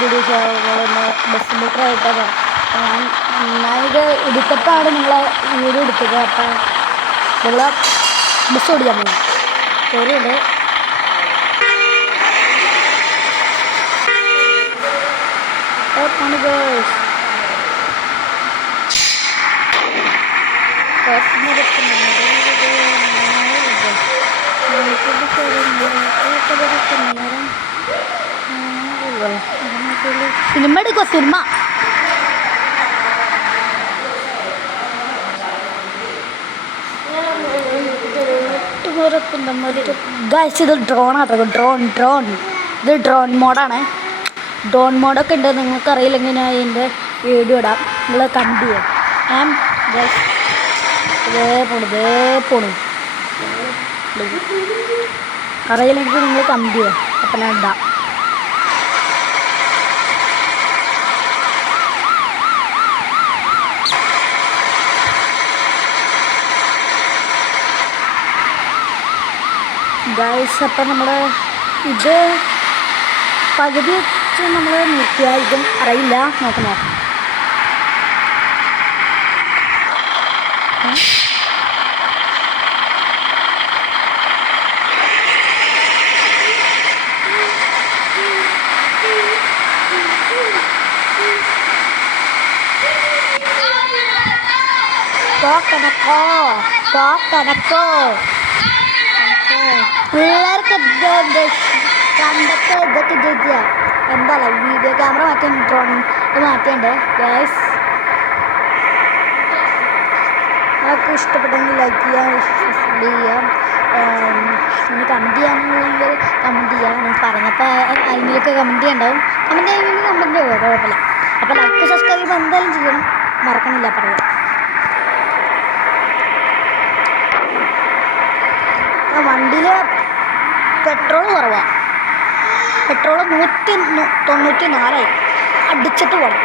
പിടിച്ചാൽ ബസ് മീറ്ററായിട്ടത് ഞാനിത് എടുത്തപ്പോഴാണ് നിങ്ങളെ വീഡിയോ എടുത്തത്. അപ്പം നിങ്ങൾ ബസ് ഓടിക്കാൻ പോകും ശരിയുണ്ട്. സിനിമ എടുക്കോ സിനിമ. ഗൈസ് ഇത് ഡ്രോണാട്ടോ. ഇത് ഡ്രോൺ മോഡാണ്. ഡ്രോൺ മോഡൊക്കെ ഉണ്ട്. നിങ്ങൾക്കറിയില്ലെങ്കിൽ ഞാൻ ഇതിൻ്റെ വീഡിയോ ഇടാം. നിങ്ങൾ കണ്ടു ഞാൻ പോണു അറിയില്ലെങ്കിൽ നിങ്ങൾ കണ്ടു. അപ്പം ഞാൻ ഇടാം. ഗൈസ് അപ്പം നമ്മൾ ഇത് പകുതി വെച്ച് നമ്മൾ നിർത്തിയായിരിക്കും അറിയില്ല. നോക്കാം. പിള്ളേർക്ക് കണ്ടൊക്കെ ഇതൊക്കെ ചോദിക്കുക എന്താ വീഡിയോ ക്യാമറ മാറ്റാൻ ഡ്രോൺ മാറ്റിയുണ്ട്. ഗ്യാസ് നമുക്ക് ഇഷ്ടപ്പെട്ടെങ്കിൽ ലൈക്ക് ചെയ്യാം, ചെയ്യാം, ഇനി കമൻറ്റ് ചെയ്യാമെന്നുണ്ടെങ്കിൽ കമൻറ്റ് ചെയ്യാം. ഞാൻ പറഞ്ഞപ്പോൾ അതിലൊക്കെ കമൻറ്റ് ചെയ്യണ്ടാവും. കമൻറ്റ് ചെയ്യുമെങ്കിൽ കമൻറ്റ് ചെയ്യുമോ കുഴപ്പമില്ല. അപ്പോൾ ലൈക്ക് സബ്സ്ക്രൈബ് എന്തായാലും ചെയ്യണം, മറക്കണില്ല പറയാം. വണ്ടിയിൽ പെട്രോൾ കുറവാണ്. പെട്രോൾ 194 അടിച്ചിട്ട് പോകണം.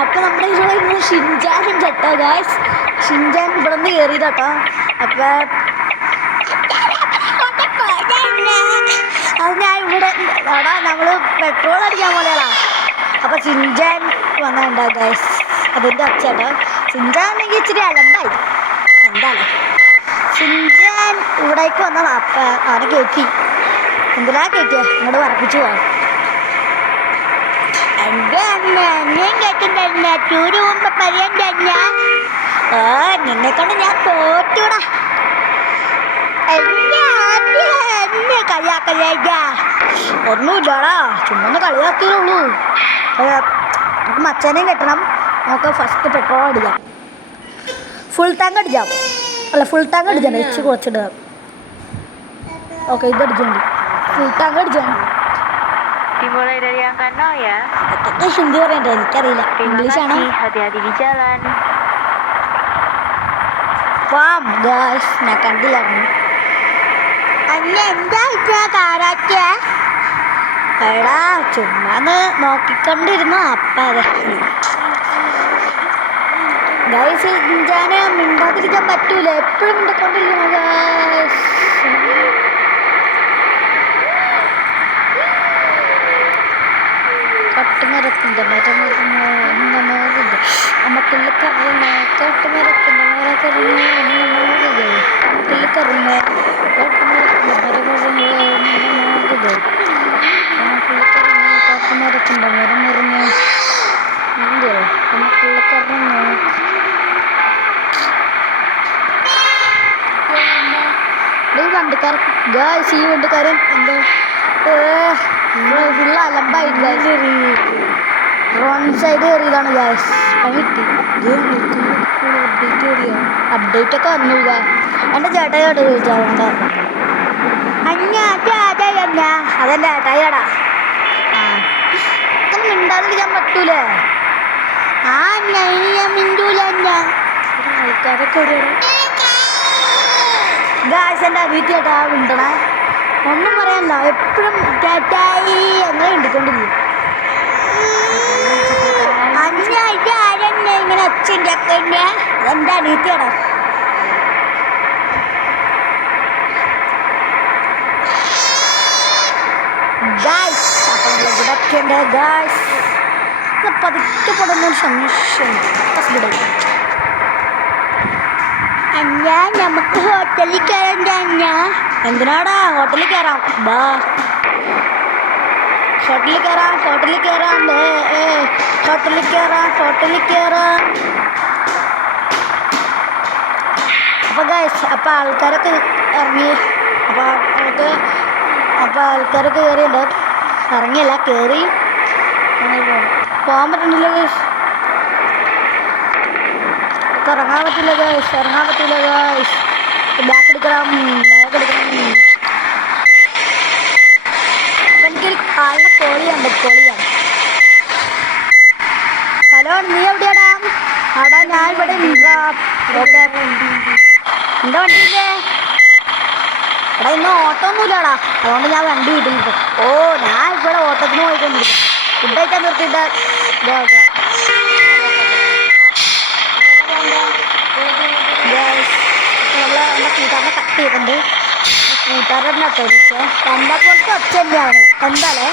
അപ്പം നമ്മുടെ ഇവിടെ ഷിൻജാനും കേട്ടോ ഗായ്സ്. ഷിൻജാൻ ഇവിടെ നിന്ന് കയറിയതാട്ടോ. അപ്പം അത് ഞാൻ ഇവിടെ എടാ നമ്മൾ പെട്രോൾ അടിക്കാൻ പോലെയാടാ. അപ്പോൾ ഷിൻജാൻ വന്നിട്ടുണ്ടാവും ഗൈസ്. അതിൻ്റെ അച്ഛട്ടോ ഷിൻജാനെങ്കിൽ ഇച്ചിരി അലമ്പായി. എന്താണ് ഷിൻജാൻ ഇവിടേക്ക് വന്നതാണ്. അപ്പം അവനെ കയറ്റി എന്തിനാ കയറ്റിയ ഇങ്ങോട്ട് പറപ്പിച്ചു പോകാം. എൻ്റെ അമ്മ എന്നെയും കയറ്റുന്ന ടൂര് പോകുമ്പോൾ പറയണ്ട നിന്നെക്കൊണ്ട് ഞാൻ തോറ്റൂടാ. കളിയാക്കല്ലേക്ക ഒന്നുമില്ലടാ, ചുമ്മാ ഒന്ന് കളിയാക്കിയുള്ളൂ. നമുക്ക് മച്ചാനെയും കെട്ടണം. നമുക്ക് ഫസ്റ്റ് പെട്രോൾ അടിക്കാം. ഫുൾ ടാങ്ക് അടിക്കാം. വെച്ച് കുറച്ചിടുക. ഓക്കെ ഇതടിച്ചുണ്ട്. ഫുൾ ടാങ്ക് അടിച്ചാണ്. ഹിന്ദി പറയണ്ടേ എനിക്കറിയില്ല, ഇംഗ്ലീഷാണോ? ഞാൻ കണ്ടില്ലായിരുന്നു. എന്താ കാരാക്ക എടാ ചുമ്മാന്ന് നോക്കിക്കൊണ്ടിരുന്നു. അപ്പം അതെ ഗൈസ് ഷിൻജാനെ മിണ്ടാതിരിക്കാൻ പറ്റൂല, എപ്പോഴും മിണ്ടിക്കൊണ്ടിരിക്കണം ഗൈസ്. കട്ടുമരത്തിൻ്റെ മരം അമ്മക്കില്ല കറങ്ങ കട്ടുമരത്തിൻ്റെ മരം കറങ്ങ അമ്മക്കില്ല കറങ്ങ കട്ടുമരത്തിൻ്റെ മരത്തിൻ്റെ മരം മറിഞ്ഞ് ഇല്ലയോ നമുക്കുള്ള കറങ്ങ ഈ വണ്ടിക്കാരൻ ഗായ്സ്. ഈ വണ്ടിക്കാരൻ എന്താ ഫുള്ള് അലമ്പായി ഗായ്സ്. റോങ് സൈഡ് കയറിയതാണ് ഗായ്സ്. പണിട്ടി അപ്ഡേറ്റ് ഒക്കെ വന്നു. എൻ്റെ ചേട്ടായോട് ചോദിച്ചാൽ എന്താ അതെൻ്റെ ചേട്ടായിടാ. അങ്ങനെ മിണ്ടാതിരിക്കാൻ പറ്റൂലേ? ഞാൻ മിണ്ടൂല. ആൾക്കാരൊക്കെ ഗായ്സ് എൻ്റെ അനിയത്തി ചേട്ടാ മിണ്ടണേ. ഒന്നും പറയാനില്ല, എപ്പോഴും ചേട്ടായി അങ്ങനെ മിണ്ടിക്കൊണ്ടിരിക്കും. ഒച്ചിൻ്റെ ഒക്കെ എൻ്റെ അനീത്തിയാണോ? ഗായ്സ് അപ്പോൾ ഇവിടെയൊക്കെ ഉണ്ട് ഗായ്സ്. പതുക്കെ പെടുന്നൊരു സംശയമുണ്ട്. അഞ്ഞാ നമുക്ക് ഹോട്ടലിൽ കയറണ്ട അഞ്ഞാ. എന്തിനാടാ ഹോട്ടലിൽ കയറാം? ബാ ഹോട്ടലിൽ കയറാം, ഹോട്ടലിൽ കയറാം, ഹോട്ടലിൽ കയറാം, ഹോട്ടലിൽ കയറാം. അപ്പോൾ ഗൈസ് അപ്പോൾ ആൾക്കാരൊക്കെ ഇറങ്ങി. അപ്പോൾ ആൾക്കാരൊക്കെ കയറിയുണ്ട്. ഇറങ്ങിയല്ല കയറി പോകാൻ പറ്റുന്നില്ല ഗൈസ്. ഇറങ്ങാൻ പറ്റില്ല ഗൈസ്, ഇറങ്ങാൻ പറ്റില്ല ഗൈസ്. ബാക്ക് എടുക്കണം, ബാക്ക് എടുക്കണം. അപ്പം എനിക്കൊരു ആളിനെ കോളിയാണ്. ഹലോ, നീ എവിടെയാടാ? ആടാ ഞാൻ ഇവിടെ എന്താ എൻ്റെ വണ്ടിയില്ലേ? എടാ ഇന്ന് ഓട്ടോ ഒന്നുമില്ലാടാ, അതുകൊണ്ട് ഞാൻ വണ്ടി വിട്ടിട്ട്. ഓ ഞാൻ ഇവിടെ ഓട്ടത്തിന് പോയിക്കൊണ്ടിരിക്കും. ഫുഡ് കഴിക്കാൻ നിർത്തിയിട്ട് എൻ്റെ കൂട്ടുകാരനെ കട്ട് ചെയ്തിട്ടുണ്ട്. കൂട്ടുകാരൻ നട്ടോ വിളിച്ചേ. എൻ്റെ പോലത്തെ ഒച്ച തന്നെയാണ്. എന്താലേ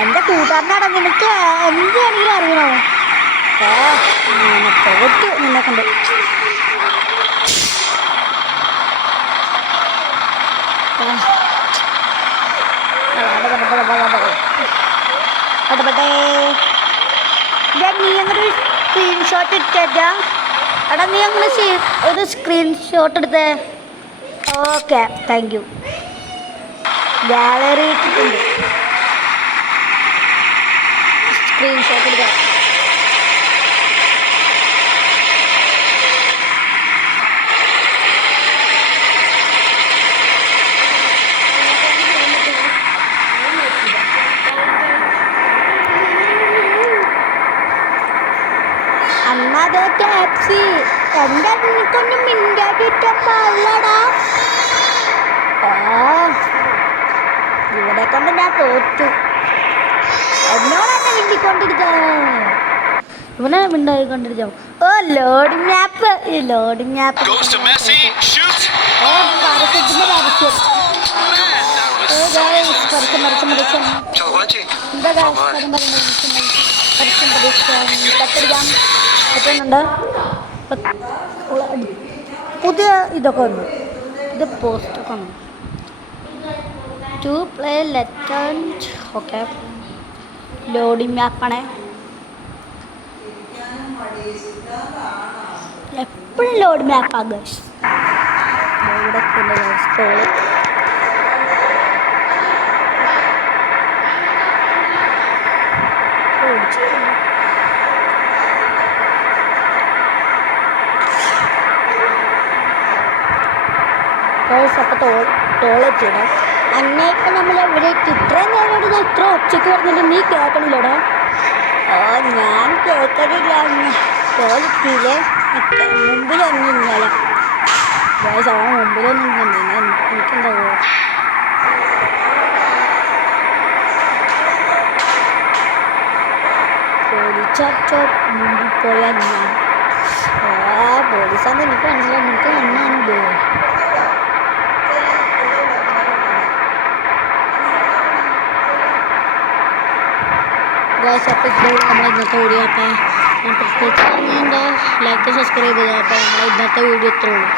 എൻ്റെ കൂട്ടുകാരനാടാ. നിനക്ക് എന്താണെങ്കിലും അറിയണോ? തോറ്റു നിന്നെ കൊണ്ട്. നീ അങ്ങനെ സ്ക്രീൻഷോട്ട് ഇട്ടാ? എടാ നീ അങ്ങനെ ഒരു സ്ക്രീൻഷോട്ട് എടുത്തേ. Okay thank you. ഗാലറി ഇട്ടിട്ടുണ്ട്. സ്ക്രീൻഷോട്ട് എടുക്കാം. അന്നാതെ ടാക്സി എൻ്റെ എനിക്കൊന്നും മിണ്ടാടിയിട്ടല്ലടാ. ഇവിടെ കൊണ്ട് ഞാൻ തോറ്റു. എന്നോടെന്നെ മിണ്ടിക്കൊണ്ടിരിക്ക. ഇവനെ മിണ്ടായിക്കൊണ്ടിരിക്കാം. ഓ ലോഡിങ് ആപ്പ്, ഈ ലോഡിങ് ആപ്പ് പറ്റുന്നുണ്ട്. പുതിയ ഇതൊക്കെ വന്നു. ഇത് പോസ്റ്റൊക്കെ വന്നു. To play letter. Okay loading മാപ്പാണ്. എപ്പോഴും ലോഡ് മാപ്പാണ്. ഇവിടെ സ്കൂള് അപ്പോൾ തോളെത്തിയത് അന്നേക്ക് നമ്മൾ എവിടെ ഇത്രയും നേരം ഞാൻ ഇത്ര ഒച്ചയ്ക്ക് വരുന്നുണ്ട്. നീ കേൾക്കണില്ലടാ? ഞാൻ കേൾക്കണില്ല. തോളെത്തിയില്ലേ? മുമ്പിലൊന്നും ഇന്നലെ മുമ്പിലൊന്നും കണ്ടില്ല. എനിക്കെന്താ പോലീസ് മുമ്പിൽ പോയാൽ ഞാൻ പോലീസാന്ന് എനിക്ക് മനസ്സിലായി. എനിക്ക് എന്നാണിത് ഗൈസ്. അപ്പോൾ ഇപ്പോൾ നമ്മൾ ഇന്നത്തെ വീഡിയോ അപ്പോൾ ഞാൻ പ്രത്യേകിച്ച് ലൈക്ക് സബ്സ്ക്രൈബ് ചെയ്താൽ അപ്പോൾ നമ്മൾ ഇന്നത്തെ വീഡിയോ ഇത്രേ ഉള്ളൂ.